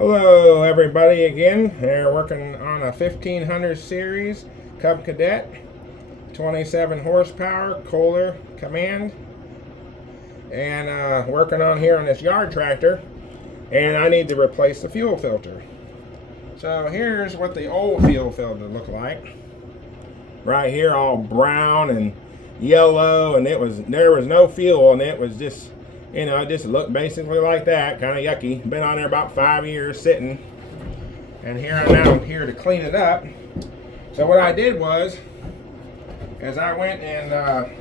Hello everybody again. We're working on a 1500 series Cub-Cadet, 27 horsepower, Kohler command, and working on here on this yard tractor, and I need to replace the fuel filter. So here's what the old fuel filter looked like. Right here all brown and yellow, and there was no fuel, and it was just, it just looked basically like that, kind of yucky. Been on there about 5 years sitting, and here I'm now here to clean it up. So what I did was, I went and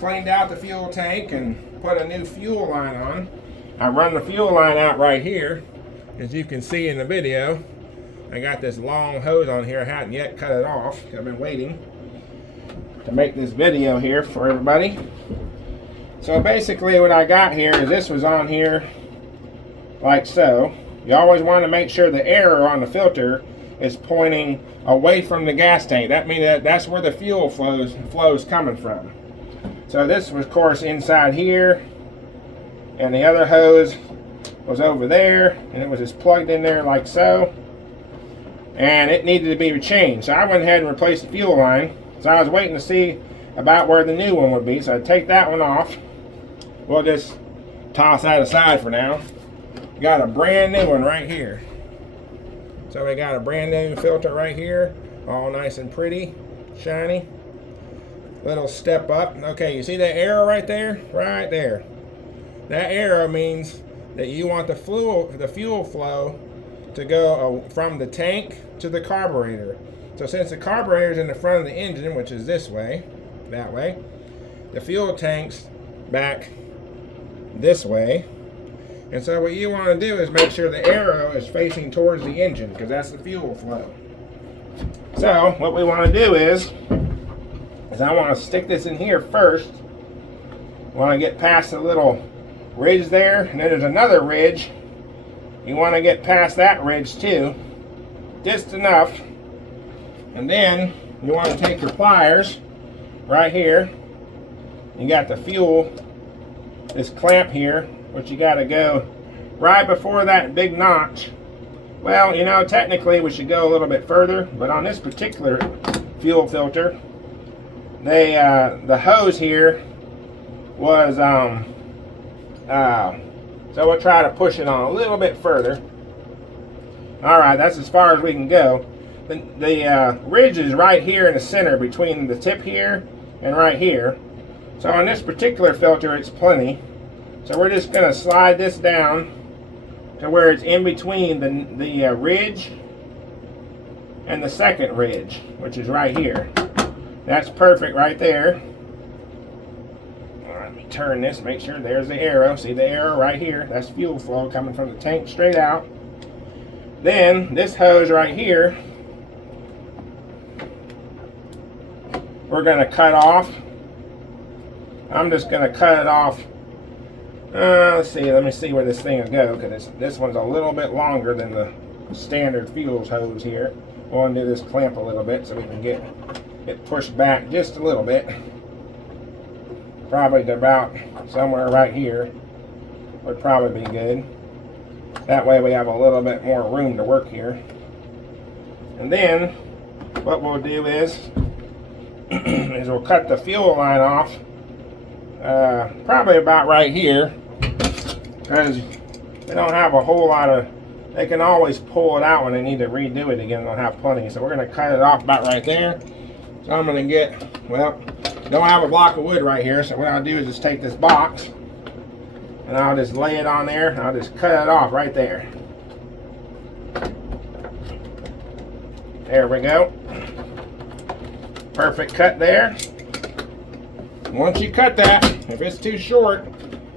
cleaned out the fuel tank and put a new fuel line on. I run the fuel line out right here, as you can see in the video. I got this long hose on here. I hadn't yet cut it off. I've been waiting to make this video here for everybody. So basically what I got here is this was on here like so. You always want to make sure the arrow on the filter is pointing away from the gas tank. That means that's where the fuel flows coming from. So this was, of course, inside here, and the other hose was over there, and it was just plugged in there like so, and it needed to be changed. So I went ahead and replaced the fuel line. So I was waiting to see about where the new one would be. So I'd take that one off. We'll just toss that aside for now. Got a brand new one right here. So we got a brand new filter right here, all nice and pretty, shiny. Little step up. Okay, you see that arrow right there? Right there. That arrow means that you want the fuel flow to go from the tank to the carburetor. So since the carburetor is in the front of the engine, which is this way, that way, the fuel tank's back this way. And so what you want to do is make sure the arrow is facing towards the engine, because that's the fuel flow. So what we want to do is I want to stick this in here first. I want to get past the little ridge there, and then there's another ridge. You want to get past that ridge too, just enough. And then you want to take your pliers right here. You got the fuel, this clamp here, which you got to go right before that big notch. Well, technically we should go a little bit further, but on this particular fuel filter, the hose here was so we'll try to push it on a little bit further. Alright, that's as far as we can go. The ridge is right here in the center between the tip here and right here. So on this particular filter it's plenty. So we're just going to slide this down to where it's in between the ridge and the second ridge, which is right here. That's perfect right there. Let me turn this, make sure there's the arrow. See the arrow right here? That's fuel flow coming from the tank straight out. Then this hose right here, we're going to cut off. I'm just going to cut it off. Let's see. Let me see where this thing will go, because this one's a little bit longer than the standard fuel hose here. We'll undo this clamp a little bit so we can get it pushed back just a little bit. Probably to about somewhere right here would probably be good. That way we have a little bit more room to work here. And then what we'll do is we'll cut the fuel line off probably about right here, because they don't have a whole lot of, they can always pull it out when they need to redo it again. They'll have plenty. So we're going to cut it off about right there. So I'm going to get, well, don't have a block of wood right here, so what I'll do is just take this box and I'll just lay it on there, and I'll just cut it off right there. There we go. Perfect cut there. Once you cut that, if it's too short,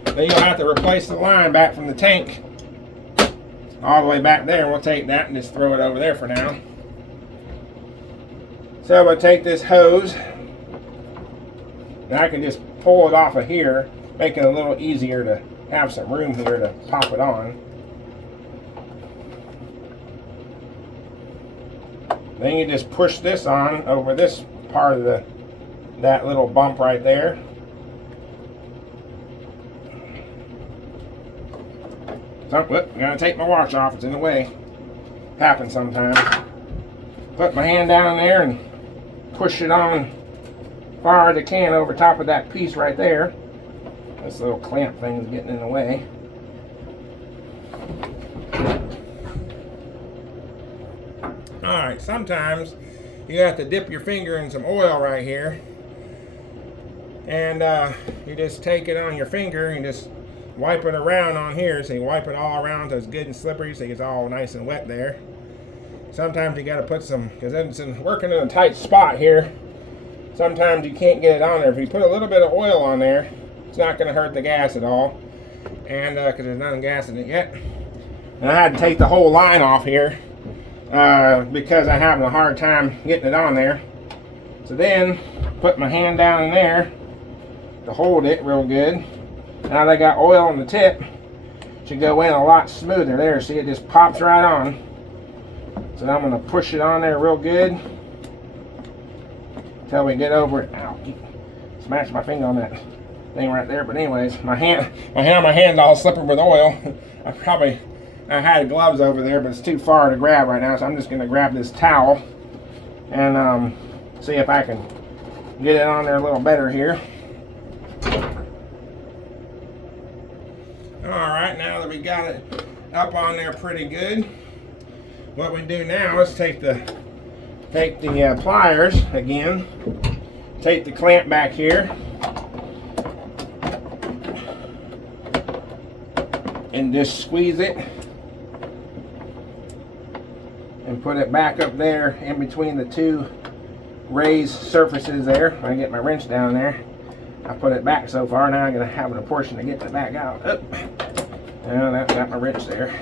then you'll have to replace the line back from the tank all the way back there. We'll take that and just throw it over there for now. So we'll take this hose, and I can just pull it off of here, make it a little easier to have some room here to pop it on. Then you just push this on over this part of that little bump right there. So, whoop, I'm gonna take my wash off. It's in the way. Happens sometimes. Put my hand down there and push it on as far as I can over top of that piece right there. This little clamp thing is getting in the way. Alright, sometimes you have to dip your finger in some oil right here. And you just take it on your finger and just wipe it around on here. So you wipe it all around so it's good and slippery so it's all nice and wet there. Sometimes you got to put some, because it's working in a tight spot here. Sometimes you can't get it on there. If you put a little bit of oil on there, it's not going to hurt the gas at all. And because there's none gas in it yet. And I had to take the whole line off here because I'm having a hard time getting it on there. So then put my hand down in there to hold it real good. Now they got oil on the tip. It should go in a lot smoother. There, see, it just pops right on. So I'm going to push it on there real good until we get over it. Ow, smashed my finger on that thing right there. But anyways, my hand's all slippery with oil. I had gloves over there, but it's too far to grab right now. So I'm just going to grab this towel and see if I can get it on there a little better here. Alright, now that we got it up on there pretty good, what we do now is take the pliers again, take the clamp back here, and just squeeze it and put it back up there in between the two raised surfaces there. I get my wrench down there. I put it back so far. Now I'm going to have a portion to get it back out. Now that's got my wrench there.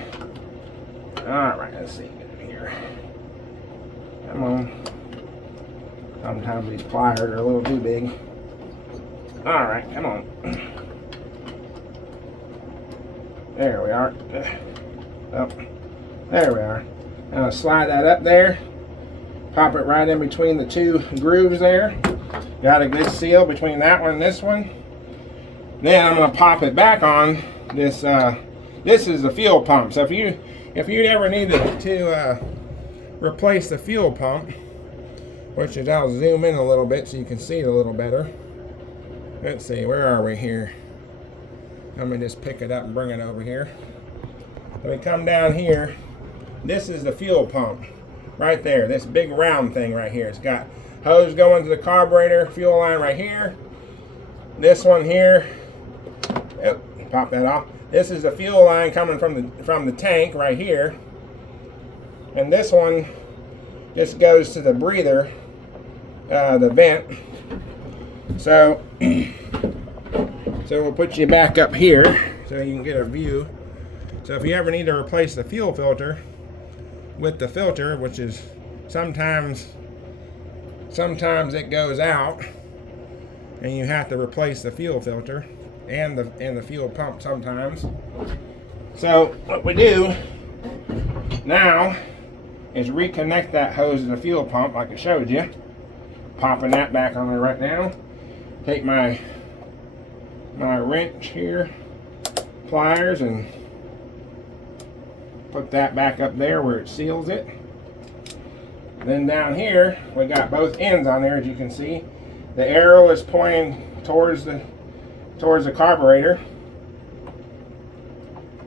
Alright, let's see. Get it here. Come on. Sometimes these pliers are a little too big. Alright, come on. There we are. Oh, there we are. Now slide that up there. Pop it right in between the two grooves there. Got a good seal between that one and this one. Then I'm going to pop it back on this. This is the fuel pump. So if you ever needed to replace the fuel pump, which is, I'll zoom in a little bit so you can see it a little better. Let's see, where are we here? Let me just pick it up and bring it over here. Let me come down here. This is the fuel pump right there. This big round thing right here. It's got hose going to the carburetor, fuel line right here. This one here, pop that off. This is the fuel line coming from the tank right here. And this one just goes to the breather, the vent. So we'll put you back up here so you can get a view. So if you ever need to replace the fuel filter with the filter, which is sometimes it goes out and you have to replace the fuel filter and the fuel pump sometimes. So what we do now is reconnect that hose to the fuel pump like I showed you. Popping that back on there right now. Take my wrench here, pliers, and put that back up there where it seals it. Then down here we got both ends on there, as you can see. The arrow is pointing towards the carburetor.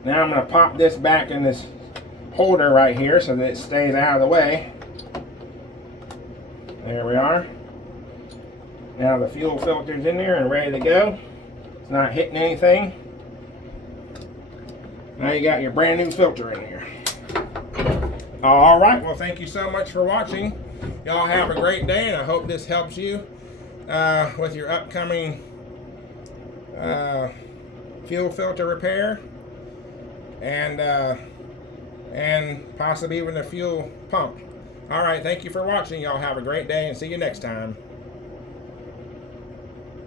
Now I'm going to pop this back in this holder right here so that it stays out of the way. There we are. Now the fuel filter's in there and ready to go. It's not hitting anything. Now you got your brand new filter in here. Alright, well thank you so much for watching. Y'all have a great day, and I hope this helps you with your upcoming fuel filter repair and possibly even the fuel pump. Alright, thank you for watching. Y'all have a great day and see you next time.